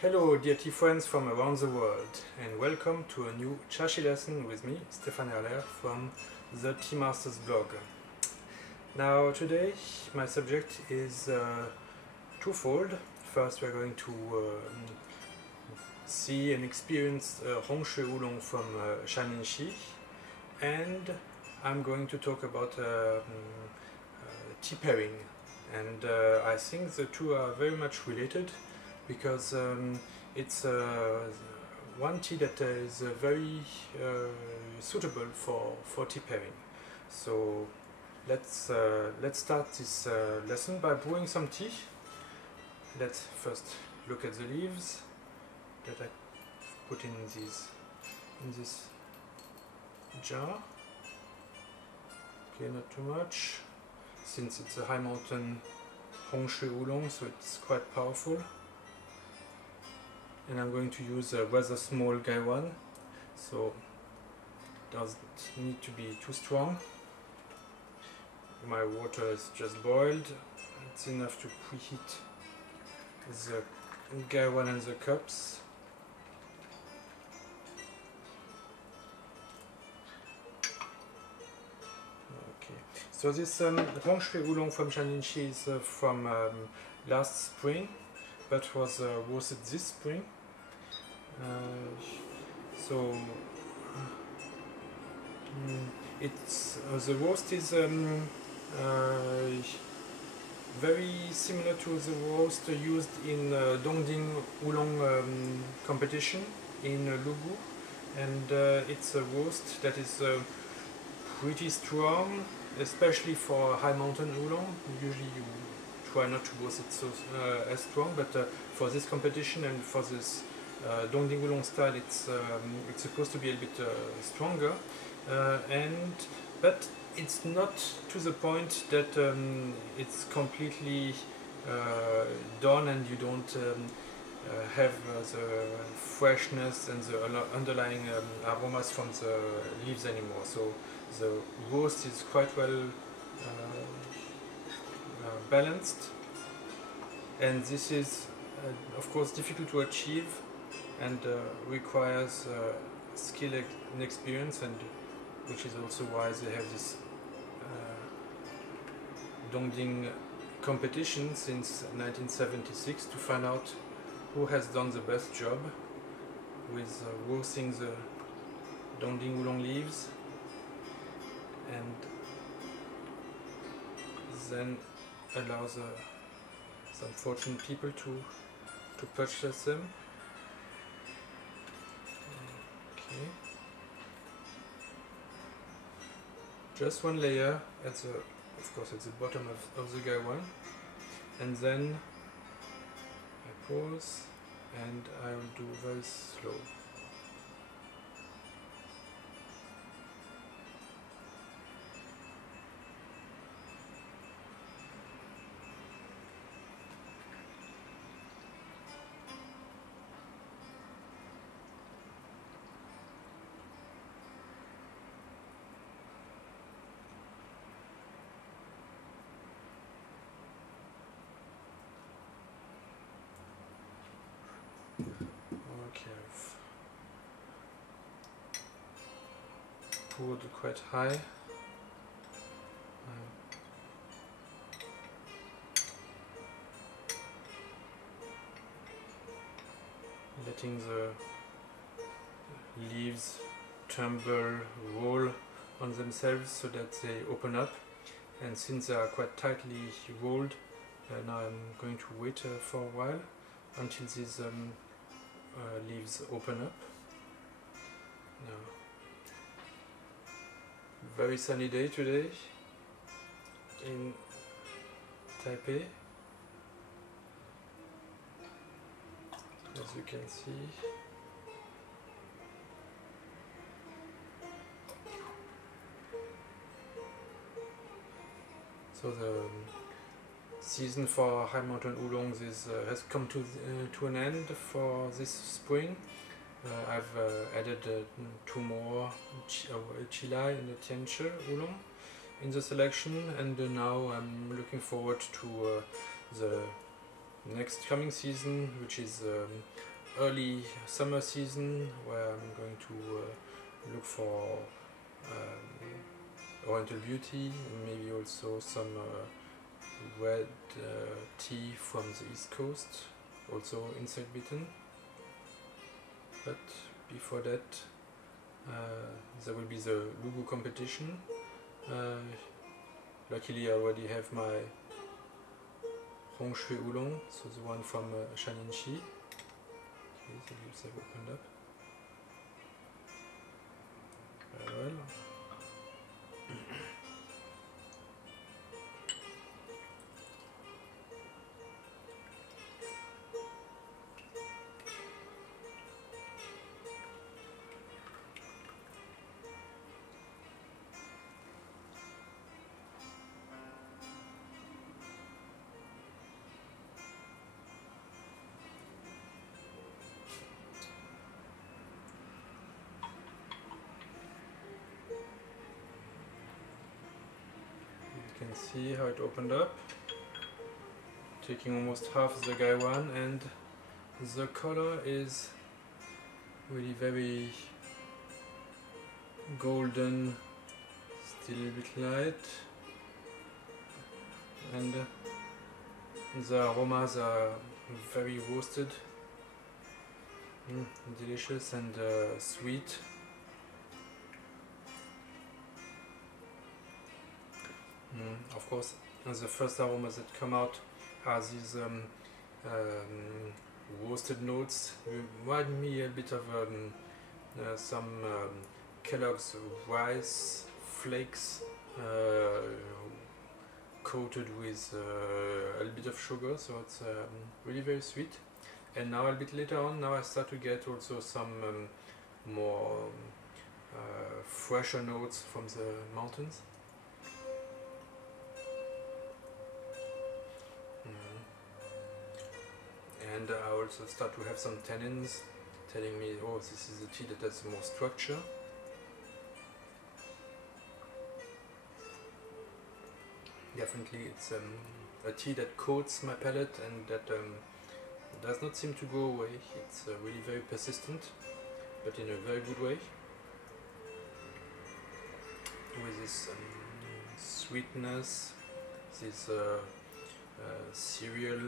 Hello dear tea friends from around the world, and welcome to a new Chaxi lesson with me, Stéphane Erler, from the Tea Masters blog. Now today my subject is twofold. First we're going to see and experience Hung Shui Oolong from Shan Lin Xi, and I'm going to talk about tea pairing, and I think the two are very much related because it's one tea that is very suitable for tea pairing. So let's start this lesson by brewing some tea. Let's first look at the leaves that I put in this jar. Okay, not too much, since it's a high mountain Hung Shui Oolong, so it's quite powerful. And I'm going to use a rather small guy one, so it doesn't need to be too strong. My water is just boiled. It's enough to preheat the guy one and the cups. Okay, so this Hung Shui Oolong from Shan Lin Xi is from last spring, but was roasted this spring. It's the roast is very similar to the roast used in Dongding Oolong competition in Lugu, and it's a roast that is pretty strong, especially for high mountain Oolong. Usually you try not to roast it so as strong, but for this competition and for this Dongding Oolong style, it's supposed to be a bit stronger, but it's not to the point that it's completely done and you don't have the freshness and the underlying aromas from the leaves anymore. So the roast is quite well balanced, and this is of course difficult to achieve and requires skill and experience, and which is also why they have this Dongding competition since 1976 to find out who has done the best job with roasting the Dongding Oolong leaves, and then allows some fortunate people to purchase them. Okay. Just one layer at the, of course, at the bottom of the guy one, and then I pause and I will do very slow. Okay, I've poured quite high. Letting the leaves tumble, roll on themselves so that they open up, and since they are quite tightly rolled, now I'm going to wait for a while until these leaves open up. Now, very sunny day today in Taipei, as you can see. So the season for high mountain oolongs has come to an end for this spring. I've added 2 more Chilai and the Tianchi Oolong in the selection, and now I'm looking forward to the next coming season, which is early summer season where I'm going to look for Oriental beauty and maybe also some red tea from the East Coast, also insect bitten. But before that there will be the Lugu competition. Luckily I already have my Hung Shui Oolong, so the one from Shan Lin Xi. Okay, the leaves have opened up. Very well. You can see how it opened up, taking almost half the guy one, and the color is really very golden, still a bit light, and the aromas are very roasted, delicious and sweet. Of course, the first aromas that come out are these roasted notes. Remind me a bit of some Kellogg's rice flakes coated with a little bit of sugar, so it's really very sweet. And now a bit later on, now I start to get also some more fresher notes from the mountains. And I also start to have some tannins telling me, oh, this is a tea that has more structure. Definitely it's a tea that coats my palate and that does not seem to go away. It's really very persistent, but in a very good way. With this sweetness, this cereal,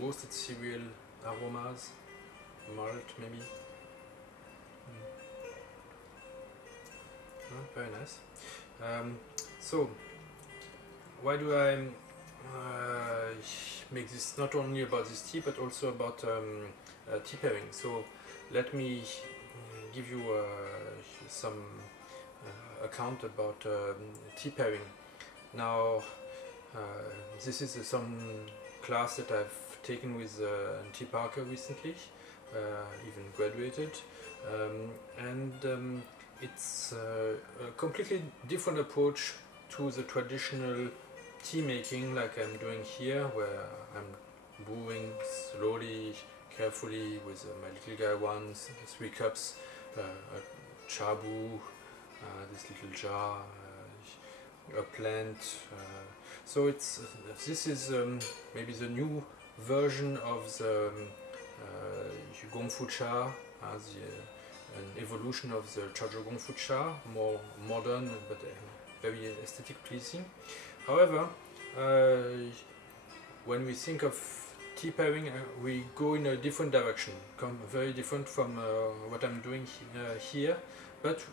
roasted cereal aromas, malt maybe. Very nice. So why do I make this not only about this tea but also about tea pairing? So let me give you some account about tea pairing. Now this is some class that I've taken with T. Parker recently, even graduated, and it's a completely different approach to the traditional tea making like I'm doing here, where I'm brewing slowly, carefully with my little guy ones, 3 cups, a chabu, this little jar, a plant. So it's this is maybe the new version of the Gongfu cha, an evolution of the Chaozhou Gongfu cha, more modern but very aesthetic pleasing. However, when we think of tea pairing, we go in a different direction, very different from what I'm doing here. But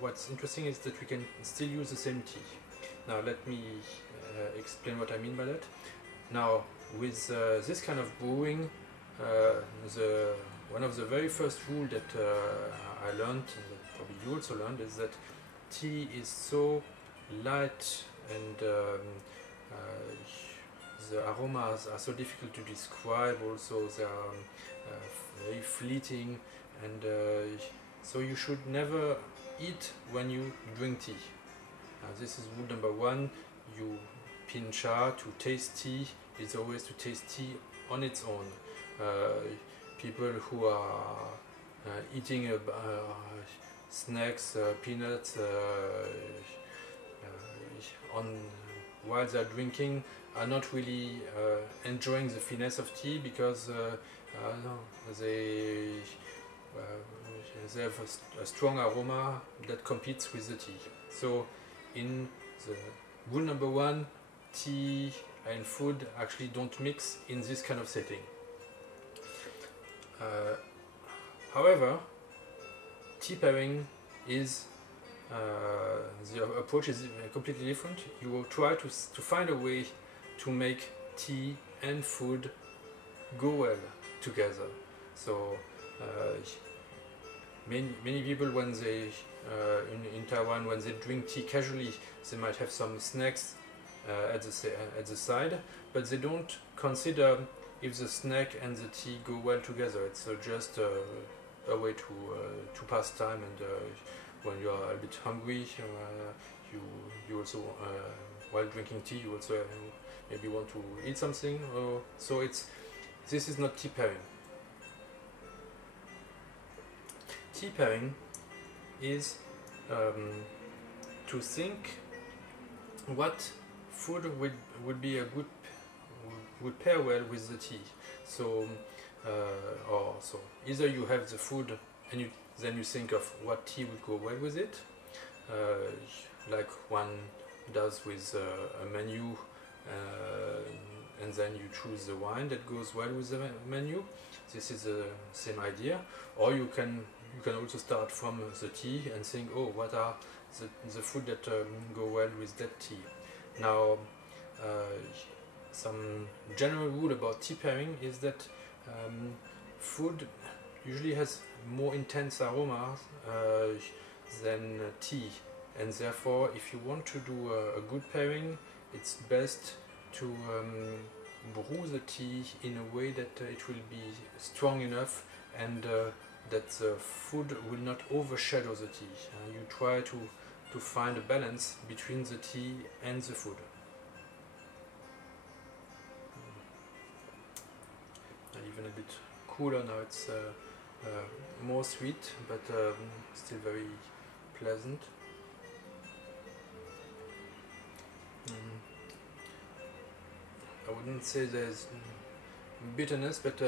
what's interesting is that we can still use the same tea. Now let me explain what I mean by that. Now with this kind of brewing, one of the very first rules that I learned, and that probably you also learned, is that tea is so light and the aromas are so difficult to describe. Also they are very fleeting, and so you should never eat when you drink tea. This is rule number 1. You pin cha, to taste tea is always to taste tea on its own. People who are eating snacks, peanuts while they are drinking are not really enjoying the finesse of tea because no, they have a strong aroma that competes with the tea. So in the rule number 1, tea and food actually don't mix in this kind of setting. However, tea pairing is the approach is completely different. You will try to find a way to make tea and food go well together. So many people, when they in Taiwan, when they drink tea casually, they might have some snacks at the side, but they don't consider if the snack and the tea go well together. It's just a way to pass time, and when you are a bit hungry, you also while drinking tea, you also maybe want to eat something. So this is not tea pairing. Tea pairing is to think what food would be a would pair well with the tea. So so either you have the food and then you think of what tea would go well with it, like one does with a menu, and then you choose the wine that goes well with the menu. This is the same idea. Or you can also start from the tea and think, oh, what are the food that go well with that tea. Now, some general rule about tea pairing is that food usually has more intense aromas than tea, and therefore if you want to do a good pairing, it's best to brew the tea in a way that it will be strong enough and that the food will not overshadow the tea. You try to find a balance between the tea and the food. And even a bit cooler now, it's more sweet, but still very pleasant. I wouldn't say there's bitterness, but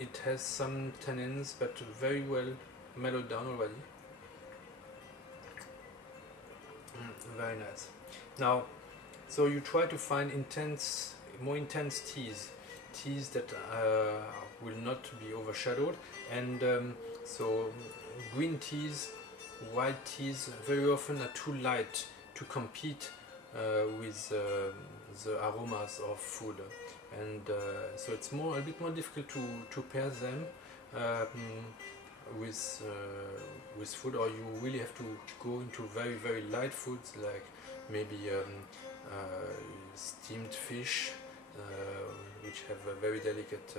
it has some tannins, but very well mellowed down already. Very nice. Now, so you try to find more intense teas that will not be overshadowed, and so green teas, white teas very often are too light to compete with the aromas of food, and so it's a bit more difficult to pair them with food, or you really have to go into very, very light foods, like maybe steamed fish, which have a very delicate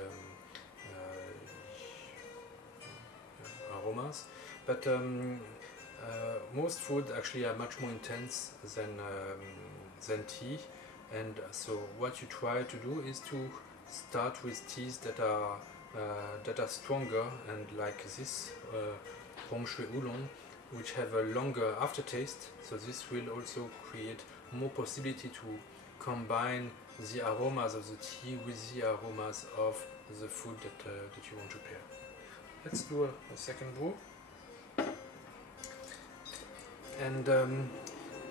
aromas. But most food actually are much more intense than tea, and so what you try to do is to start with teas that are stronger, and like this Hung Shui Oolong, which have a longer aftertaste. So this will also create more possibility to combine the aromas of the tea with the aromas of the food that you want to pair. Let's do a second brew. And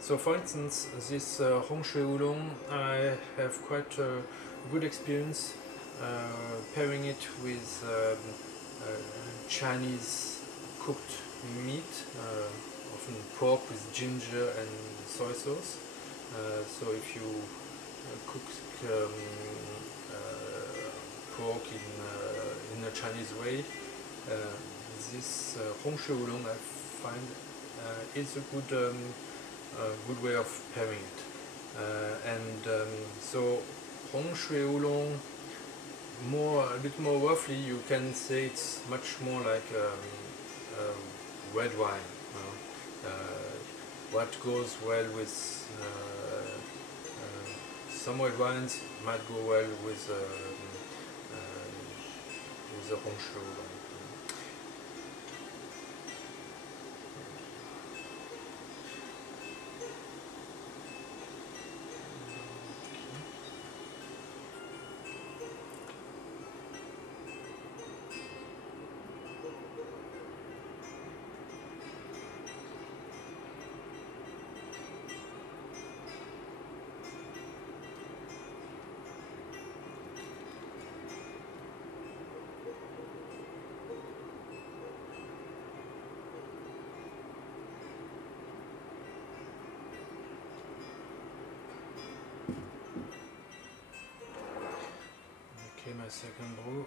so, for instance, this Hung Shui Oolong, I have quite a good experience pairing it with Chinese cooked meat, often pork with ginger and soy sauce. So if you cook pork in a Chinese way, this Hung Shui Oolong I find is a good way of pairing it. So Hung Shui Oolong, a bit more roughly, you can say it's much more like red wine. What goes well with some red wines might go well with the Hung Shui Oolong. second brew.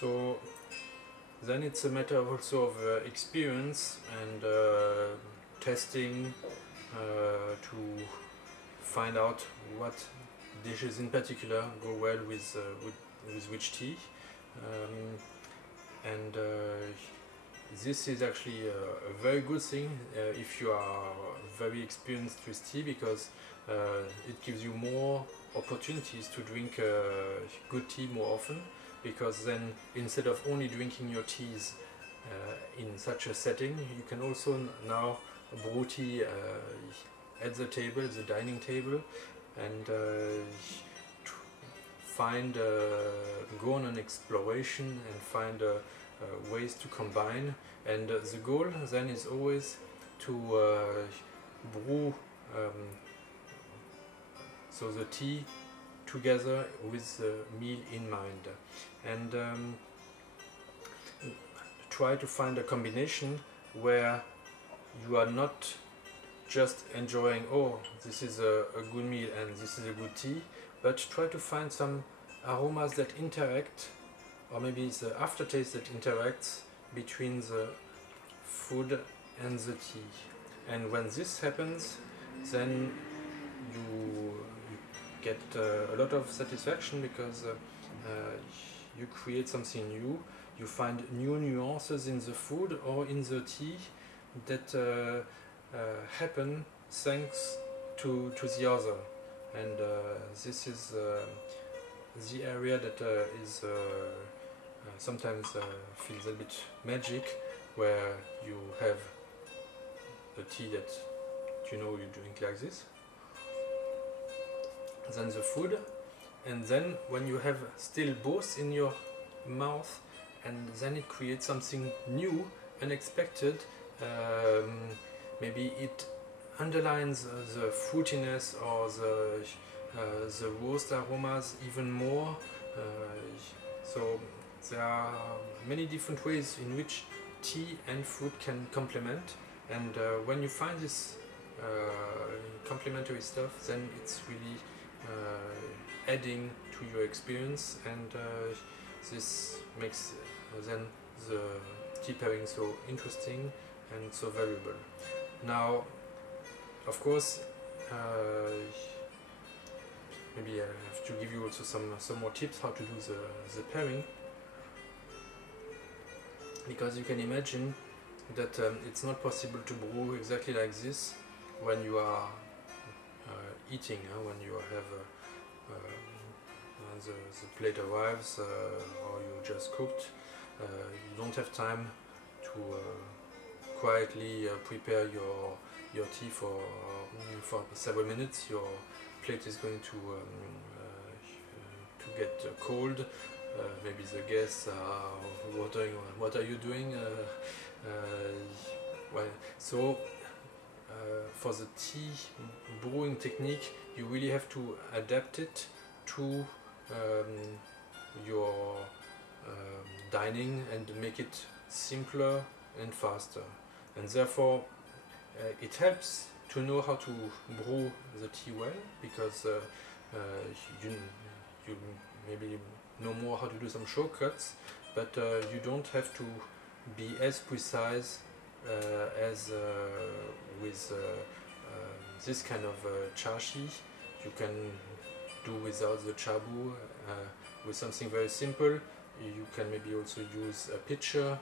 So then it's a matter also of experience and testing to find out what dishes in particular go well with which tea, and this is actually a very good thing if you are very experienced with tea, because it gives you more opportunities to drink good tea more often, because then instead of only drinking your teas in such a setting, you can also now brew tea at the table, the dining table, and find go on an exploration and find ways to combine. And the goal then is always to brew so the tea together with the meal in mind, and try to find a combination where you are not just enjoying, oh, this is a good meal and this is a good tea, but try to find some aromas that interact, or maybe it's the aftertaste that interacts between the food and the tea. And when this happens, then you get a lot of satisfaction, because you create something new. You find new nuances in the food or in the tea that happen thanks to the other. And this is the area that is sometimes feels a bit magic, where you have the tea that you drink like this, then the food, and then when you have still both in your mouth, and then it creates something new, unexpected. Maybe it underlines the fruitiness or the roast aromas even more. So there are many different ways in which tea and food can complement, and when you find this complementary stuff, then it's really adding to your experience, and this makes then the tea pairing so interesting and so valuable. Now, of course, maybe I have to give you also some more tips how to do the pairing, because you can imagine that it's not possible to brew exactly like this when you are eating, when you have the plate arrives or you just cooked. You don't have time to quietly prepare your tea for several minutes. Your plate is going to get cold. Maybe the guests are wondering, what are you doing? Well, so for the tea brewing technique, you really have to adapt it to your dining and make it simpler and faster. And therefore it helps to know how to brew the tea well, because you maybe know more how to do some shortcuts, but you don't have to be as precise as with this kind of chaxi. You can do without the chabu with something very simple. You can maybe also use a pitcher